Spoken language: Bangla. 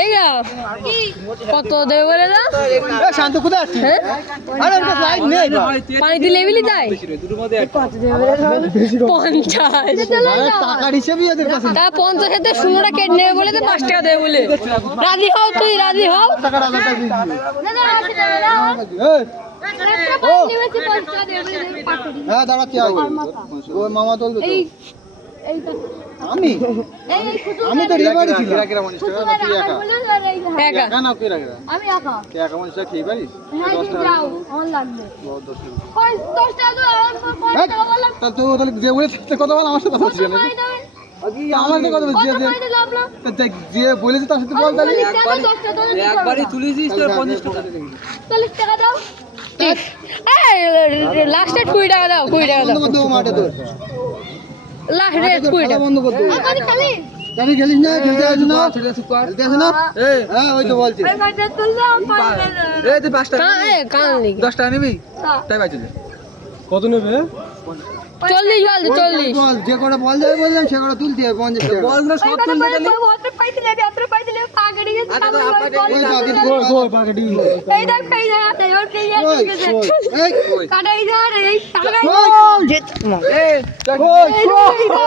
এই গা কত দেবে বলে না শান্ত কোথায় আছিস? আরে ওটা লাইট নেই পানি দিলে এমনি তাই কত দেবে বলে 50 আরে টাকার হিসেবেই এদের কাছে তা 50 এতে 16টা কেটে নেবে বলে তো 5 টাকা দেবে বলে রাজি হও তুই রাজি হও টাকা রাজাটা দিবি হ্যাঁ দাঁড়া কি আছে ওই মামা তো আমি আমি তো রিবাড়ি ছিল একা একা না কি রাখা আমি একা কে একা মানুষ খেয়ে পারিস হ্যাঁ যাও আমার লাগবে 10 টাকা দাও তাহলে তুই তাহলে যে বলে কথা বল আমার সাথে কথা বলছিস না আমার সাথে কথা বলছিস যে বলেছিস তার সাথে বল তাহলে একবারই তুলেছিস তোর 50 টাকা 40 টাকা দাও এই লাস্ট 20 টাকা দাও 20 টাকা দাও বন্ধ করতে মাঠে তোর লাস্ট রেট 20 টাকা বন্ধ করতে আমি খেলিস না খেলতে আসিস না খেলতে আসিস না হ্যাঁ ওই তো বলছি এই মাঠে তুললাম এই তুই 5 টাকা কান নি 10 টাকা নিবি তাই বাইচে কত নেবে 40 বল 40 বল যে করে বল যাবে বললাম সে করে তুলতে হবে 50 টাকা বলগুলো সব তুলতে গেলে ওতে পাইছিলে আত্র পাইছিলে পাগড়ি গেছে ওই বাকি গোল পাগড়ি এই দেখ এই জায়গাতে ওর কি গেছে এই কাটাই ধর এই টাকা এই